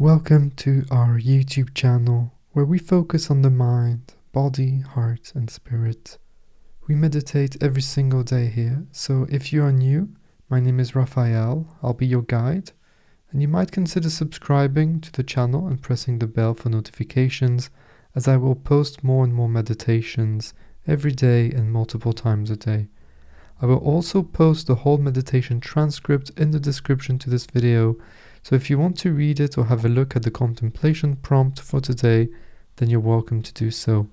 Welcome to our YouTube channel where we focus on the mind, body, heart and spirit. We meditate every single day here, so if you are new, my name is Raphael, I'll be your guide, and you might consider subscribing to the channel and pressing the bell for notifications, as I will post more and more meditations every day and multiple times a day. I will also post the whole meditation transcript in the description to this video, so if you want to read it or have a look at the contemplation prompt for today, then you're welcome to do so.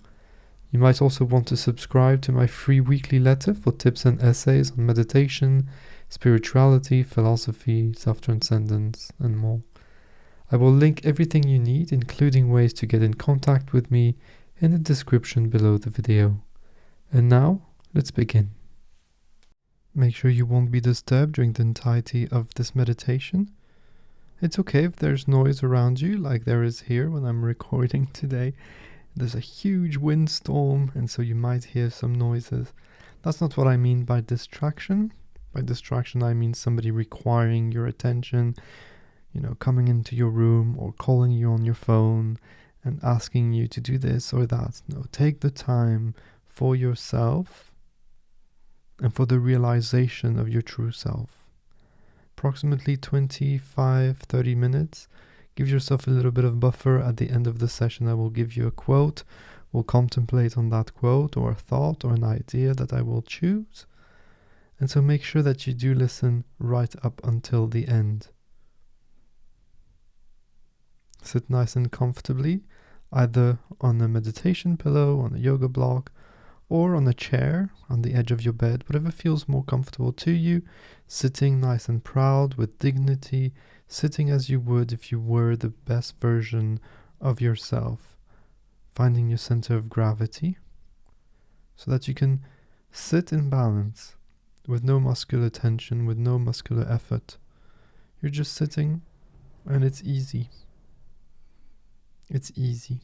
You might also want to subscribe to my free weekly letter for tips and essays on meditation, spirituality, philosophy, self-transcendence, and more. I will link everything you need, including ways to get in contact with me, in the description below the video. And now, let's begin. Make sure you won't be disturbed during the entirety of this meditation. It's okay if there's noise around you, like there is here when I'm recording today. There's a huge windstorm, and so you might hear some noises. That's not what I mean by distraction. By distraction, I mean somebody requiring your attention, coming into your room or calling you on your phone and asking you to do this or that. No, take the time for yourself and for the realization of your true self. Approximately 25-30 minutes. Give yourself a little bit of buffer. At the end of the session I will give you a quote. We'll contemplate on that quote or a thought or an idea that I will choose. And so make sure that you do listen right up until the end. Sit nice and comfortably, either on a meditation pillow, on a yoga block, or on a chair on the edge of your bed, whatever feels more comfortable to you, sitting nice and proud with dignity, sitting as you would if you were the best version of yourself, finding your center of gravity so that you can sit in balance with no muscular tension, with no muscular effort. You're just sitting and it's easy. It's easy.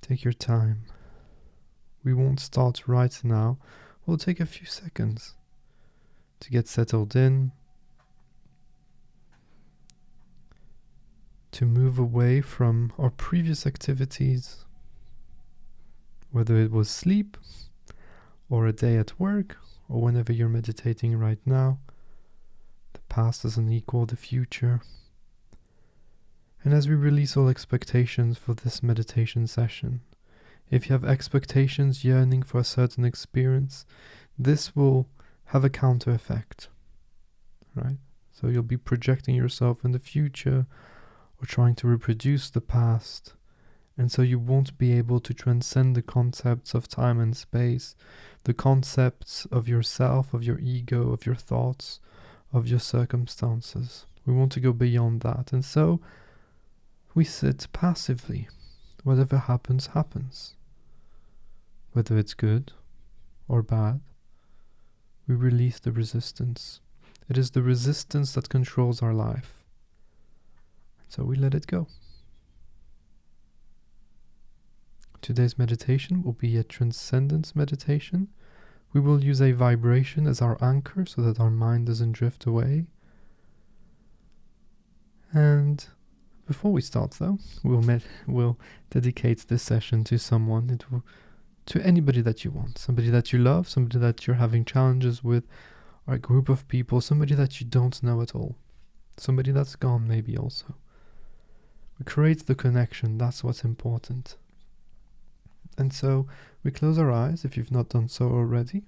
Take your time. We won't start right now. We'll take a few seconds to get settled in, to move away from our previous activities, whether it was sleep or a day at work or whenever you're meditating right now. The past doesn't equal the future. And as we release all expectations for this meditation session, if you have expectations yearning for a certain experience, this will have a counter effect, right? So you'll be projecting yourself in the future or trying to reproduce the past, and so you won't be able to transcend the concepts of time and space, the concepts of yourself, of your ego, of your thoughts, of your circumstances. We want to go beyond that, and so we sit passively. Whatever happens, happens. Whether it's good or bad, we release the resistance. It is the resistance that controls our life. So we let it go. Today's meditation will be a transcendence meditation. We will use a vibration as our anchor so that our mind doesn't drift away. And before we start though, we'll dedicate this session to someone, to anybody that you want, somebody that you love, somebody that you're having challenges with, or a group of people, somebody that you don't know at all, somebody that's gone maybe also. We create the connection, that's what's important. And so we close our eyes if you've not done so already.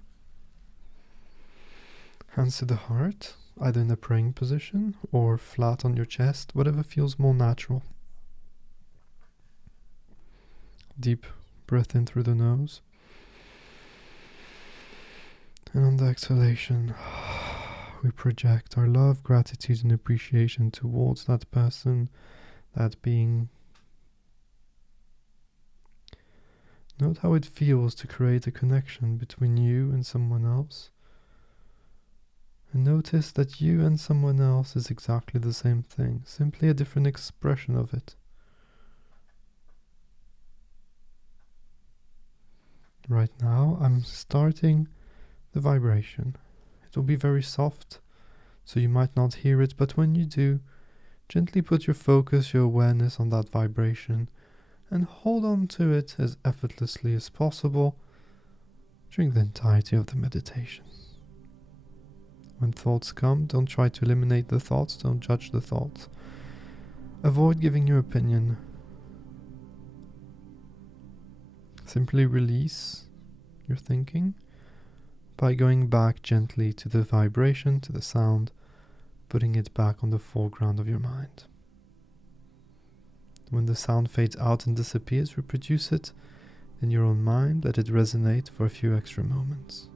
Hands to the heart, either in a praying position or flat on your chest, whatever feels more natural. Deep breath in through the nose. And on the exhalation, we project our love, gratitude, and appreciation towards that person, that being. Note how it feels to create a connection between you and someone else. And notice that you and someone else is exactly the same thing, simply a different expression of it. Right now, I'm starting the vibration. It will be very soft, so you might not hear it, but when you do, gently put your focus, your awareness on that vibration, and hold on to it as effortlessly as possible during the entirety of the meditation. When thoughts come, don't try to eliminate the thoughts, don't judge the thoughts. Avoid giving your opinion. Simply release your thinking by going back gently to the vibration, to the sound, putting it back on the foreground of your mind. When the sound fades out and disappears, reproduce it in your own mind, let it resonate for a few extra moments.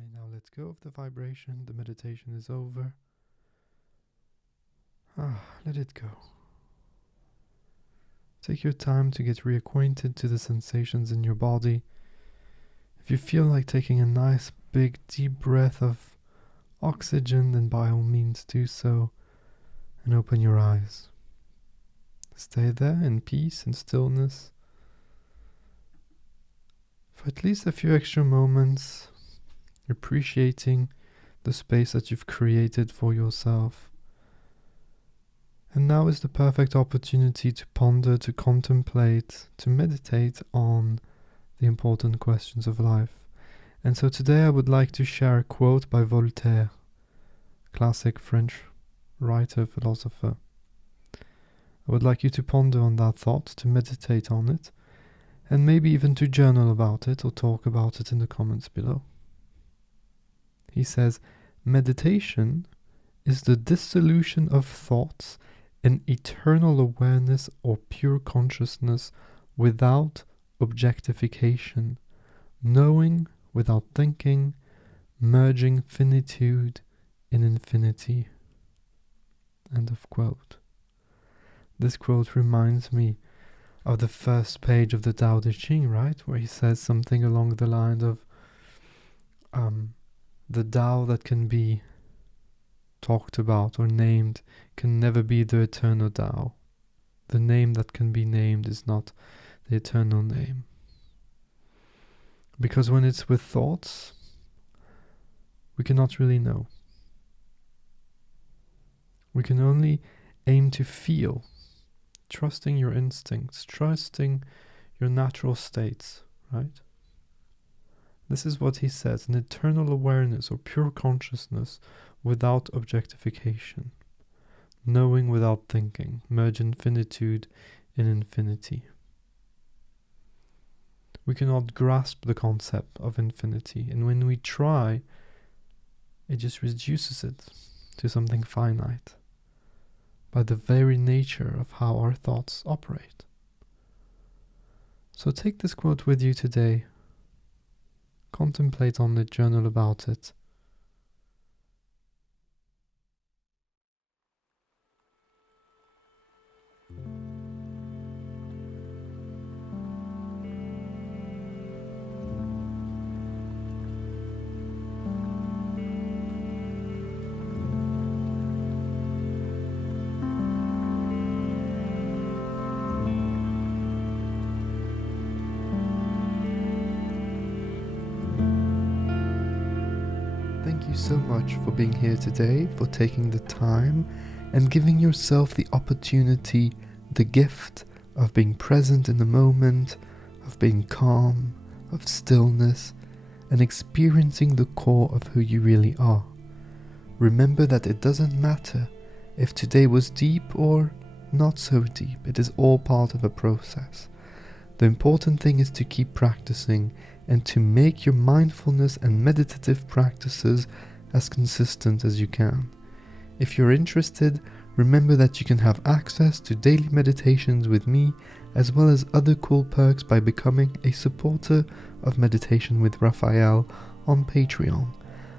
may now let go of the vibration. The meditation is over. Let it go. Take your time to get reacquainted to the sensations in your body. If you feel like taking a nice big deep breath of oxygen, then by all means do so and open your eyes. Stay there in peace and stillness for at least a few extra moments, appreciating the space that you've created for yourself. And now is the perfect opportunity to ponder, to contemplate, to meditate on the important questions of life. And so today I would like to share a quote by Voltaire, classic French writer, philosopher. I would like you to ponder on that thought, to meditate on it, and maybe even to journal about it or talk about it in the comments below. He says, "Meditation is the dissolution of thoughts in eternal awareness or pure consciousness without objectification, knowing without thinking, merging finitude in infinity." End of quote. This quote reminds me of the first page of the Tao Te Ching, right? Where he says something along the line of the Tao that can be talked about or named can never be the eternal Tao. The name that can be named is not the eternal name. Because when it's with thoughts, we cannot really know. We can only aim to feel, trusting your instincts, trusting your natural states, right? This is what he says, an eternal awareness or pure consciousness without objectification, knowing without thinking, merge infinitude in infinity. We cannot grasp the concept of infinity, and when we try, it just reduces it to something finite by the very nature of how our thoughts operate. So take this quote with you today, contemplate on it, journal about it. Thank you so much for being here today, for taking the time and giving yourself the opportunity, the gift of being present in the moment, of being calm, of stillness, and experiencing the core of who you really are. Remember that it doesn't matter if today was deep or not so deep. It is all part of a process. The important thing is to keep practicing and to make your mindfulness and meditative practices as consistent as you can. If you're interested, remember that you can have access to daily meditations with me, as well as other cool perks by becoming a supporter of Meditation with Raphael on Patreon.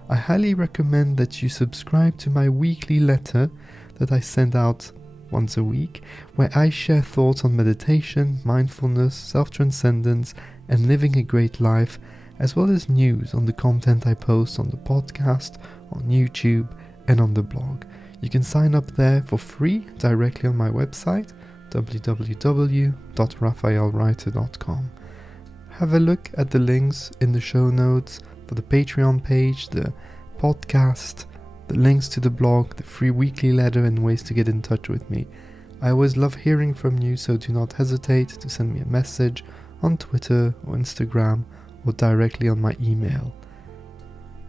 I highly recommend that you subscribe to my weekly letter that I send out once a week, where I share thoughts on meditation, mindfulness, self-transcendence, and living a great life, as well as news on the content I post on the podcast, on YouTube, and on the blog. You can sign up there for free directly on my website, www.raphaelreiter.com. Have a look at the links in the show notes for the Patreon page, the podcast, the links to the blog, the free weekly letter, and ways to get in touch with me. I always love hearing from you, so do not hesitate to send me a message on Twitter or Instagram or directly on my email.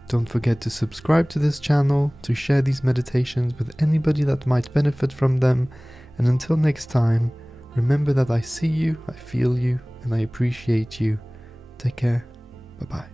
Don't forget to subscribe to this channel, to share these meditations with anybody that might benefit from them, and until next time, remember that I see you, I feel you, and I appreciate you. Take care. Bye-bye.